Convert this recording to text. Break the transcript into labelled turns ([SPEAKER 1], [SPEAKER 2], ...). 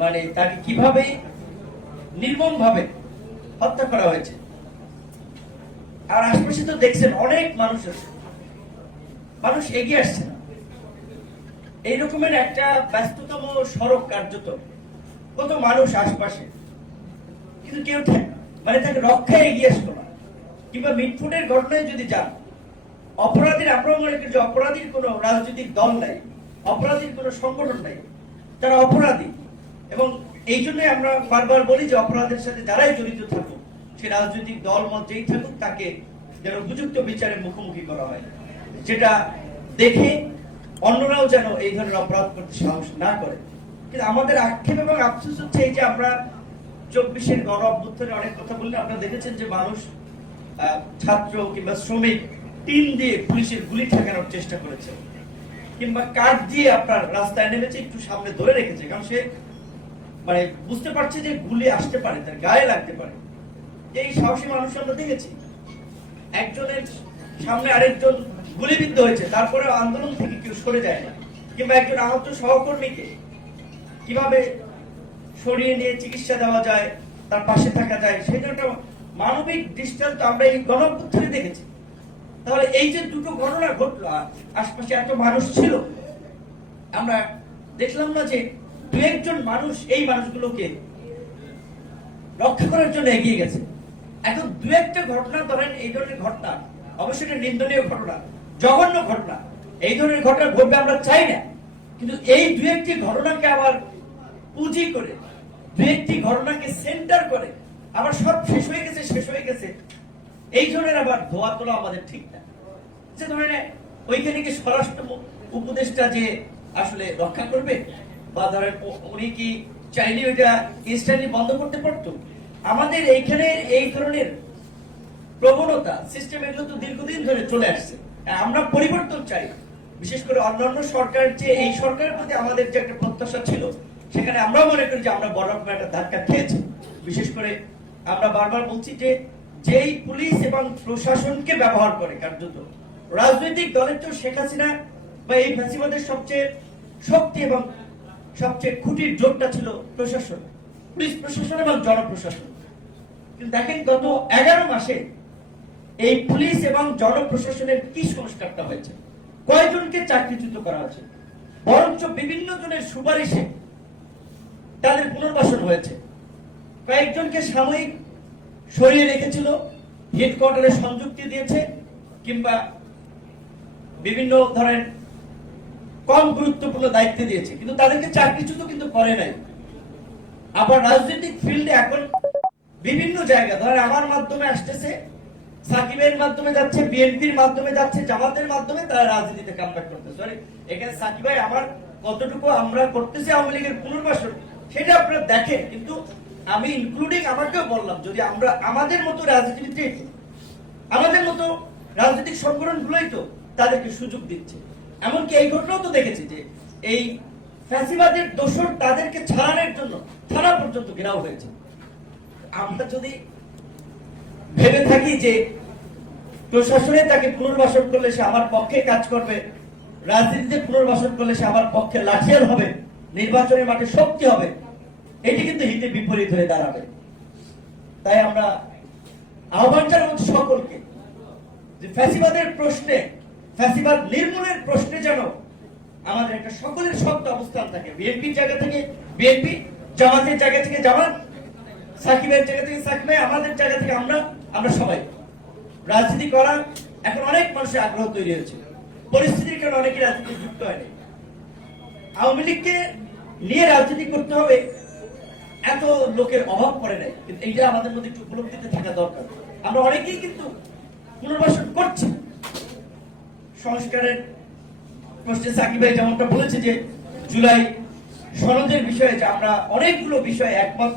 [SPEAKER 1] মানে তাকে কীভাবে নির্মম ভাবে হত্যা করা হয়েছে। আর আশপাশে তো দেখছেন অনেক মানুষ মানুষ এগিয়ে আসছে না। এই রকমের একটা ব্যস্ততম সড়ক কার্যত কত মানুষ আশপাশে। কিন্তু কেউ মানে তাকে রক্ষায় এগিয়ে আসলো না। কিংবা মিটফুটের ঘটনায় যদি যান, অপরাধীর আমরা করি যে অপরাধীর কোনো রাজনৈতিক দল নাই, অপরাধীর কোনো সংগঠন নাই, তারা অপরাধী। এবং এই জন্যই আমরা বারবার বলি যে অপরাধের সাথে যারাই জড়িত থাকুক, সে রাজনৈতিক দল, মত যেই থাকুক, তাকে যেন উপযুক্ত বিচারের মুখোমুখি করা হয়। যেটা দেখে অন্যরাও যেন এই ধরনের অপরাধ করতে সাহস না করে। কিন্তু আমাদের আক্ষেপ এবং আফসোস হচ্ছে এই যে আমরা চব্বিশের গণ অভ্যুত্থানে অনেক কথা বললে আপনারা দেখেছেন যে মানুষ ছাত্র কিংবা শ্রমিক টিন দিয়ে পুলিশের গুলি ঠেকানোর চেষ্টা করেছে। কিংবা কাঠ দিয়ে আপনার রাস্তায় নেমেছে, একটু সামনে ধরে রেখেছে, কারণ সে মানে বুঝতে পারছে যে গুলি আসতে পারে, তার গায়ে লাগতে পারে। এই সাহসী মানুষ আমরা দেখেছি। একজনের সামনে আরেকজন গুলিবিদ্ধ হয়েছে, তারপরে আন্দোলন থেকে কেউ সরে যায় না। কিংবা একজন আহত সহকর্মীকে কীভাবে সরিয়ে নিয়ে চিকিৎসা দেওয়া যায়, তার পাশে থাকা যায়, সেটা একটা মানবিক দৃষ্টান্ত আমরা এই গণঅভ্যুত্থানে দেখেছি। তাহলে এই যে দুটো ঘটনা ঘটলো আশপাশে এত মানুষ ছিল, আমরা দেখলাম না যে দু একজন মানুষ এই মানুষগুলোকে রক্ষা করার জন্য এগিয়ে গেছে। এখন দু একটা ঘটনা ধরেন, এই ধরনের ঘটনা, অবশ্যই নিন্দনীয় ঘটনা, জঘন্য ঘটনা। এই ধরনের ঘটনা ঘটবে আমরা চাই না। কিন্তু এই দু একটি ঘটনাকে আবার পুঁজি করে, দু একটি ঘটনাকে সেন্টার করে, আবার সব শেষ হয়ে গেছে, শেষ হয়ে গেছে। এই ধরনের আবার ধোয়া তোলা আমাদের ঠিক না। যে ধরেন, ওইখানে কি স্বরাষ্ট্র উপদেষ্টা যে আসলে রক্ষা করবে বা ধরেন উনি কি চাইলে ওইটা ইনস্ট্যান্টলি বন্ধ করতে পারতো। আমাদের এইখানে এই ধরনের প্রবণতা সিস্টেম এগুলো তো দীর্ঘদিন ধরে চলে আসছে। আমরা পরিবর্তন চাই। বিশেষ করে অন্যান্য সরকার যে এই সরকারের প্রতি আমাদের যে একটা প্রত্যাশা ছিল, সেখানে আমরা মনে করি যে আমরা বড় রকমের একটা ধাক্কা খেয়েছি। বিশেষ করে আমরা বারবার বলছি যে যেই পুলিশ এবং প্রশাসনকে ব্যবহার করে কার্যত, রাজনৈতিক দলের তো শেখ হাসিনা বা এই ফ্যাসিবাদের সবচেয়ে শক্তি এবং সবচেয়ে খুঁটির জোরটা ছিল প্রশাসন। পুলিশ প্রশাসন এবং জনপ্রশাসন। কিন্তু দেখেন, গত এগারো মাসে এই পুলিশ এবং জনপ্রশাসনের কি সংস্কারটা হয়েছে? কয়জনকে চাকরিচ্যুত করা হয়েছে? বরঞ্চ বিভিন্ন জনের সুপারিশে তাদের পুনর্বাসন হয়েছে। কয়েকজনকে সাময়িক সরিয়ে রেখেছিল হেডকোয়ার্টারে সংযুক্তি দিয়েছে, কিংবা বিভিন্ন ধরেন কম গুরুত্বপূর্ণ দায়িত্ব দিয়েছে। কিন্তু তাদেরকে চাকরিচ্যুত কিন্তু করে নাই। আবার রাজনৈতিক ফিল্ডে এখন বিভিন্ন জায়গা, ধরেন আমার মাধ্যমে আসতেছে, সাকিবের মাধ্যমে যাচ্ছে, বিএনপির মাধ্যমে যাচ্ছে, জামাতের মাধ্যমে তারা রাজনীতিতে কামব্যাক করতেছে। সরি এখানে সাকিব ভাই আমার কতটুকু আমরা করতেছি আওয়ামী লীগের পুনর্বাসন, সেটা আপনারা দেখেন। কিন্তু আমি ইনক্লুডিং আমাকেও বললাম, যদি আমরা আমাদের মতো রাজনীতিতে, আমাদের মতো রাজনৈতিক সংগঠনগুলোই তো তাদেরকে সুযোগ দিচ্ছে। এমনকি এই ঘটনাও তো দেখেছি যে এই ফ্যাসিবাদের দোষর তাদেরকে ছাড়ানোর জন্য থানা পর্যন্ত ঘেরাও হয়েছে। আমরা যদি ভেবে থাকি যে প্রশাসনে তাকে পুনর্বাসন করলে সে আমার পক্ষে কাজ করবে, রাজনীতিতে পুনর্বাসন করলে সে আমার পক্ষে লাঠিয়াল হবে, নির্বাচনের মাঠে শক্তি হবে, এটি কিন্তু হিতে বিপরীত হয়ে দাঁড়াবে। তাই আমরা আহ্বান জানাব সকলকে যে ফ্যাসিবাদের প্রশ্নে ফ্যাসিবাদ নির্মূলের প্রশ্নে যেন আমাদের একটা সকলের শক্ত অবস্থান থাকে। বিএনপির জায়গা থেকে বিএনপি, জামাতের জায়গা থেকে জামাত, সাকিবের জায়গা থেকে সাকিব, আমাদের জায়গা থেকে আমরা আমরা সবাই। রাজনীতি করার এখন অনেক মানুষের আগ্রহ তৈরি হয়েছে। পরিস্থিতির কারণে অনেকে রাজনীতি যুক্ত হয়নি। আওয়ামী লীগকে নিয়ে রাজনীতি করতে হবে, এত লোকের অভাব পড়ে নাই। কিন্তু এইটা আমাদের মধ্যে একটু উপলব্ধিতে থাকা দরকার। আমরা অনেকেই কিন্তু পুনর্বাসন করছি। সংস্কারের প্রশ্নে সাকিব ভাই যেমনটা বলেছে যে জুলাই সনদের বিষয়ে যে আমরা অনেকগুলো বিষয়ে একমত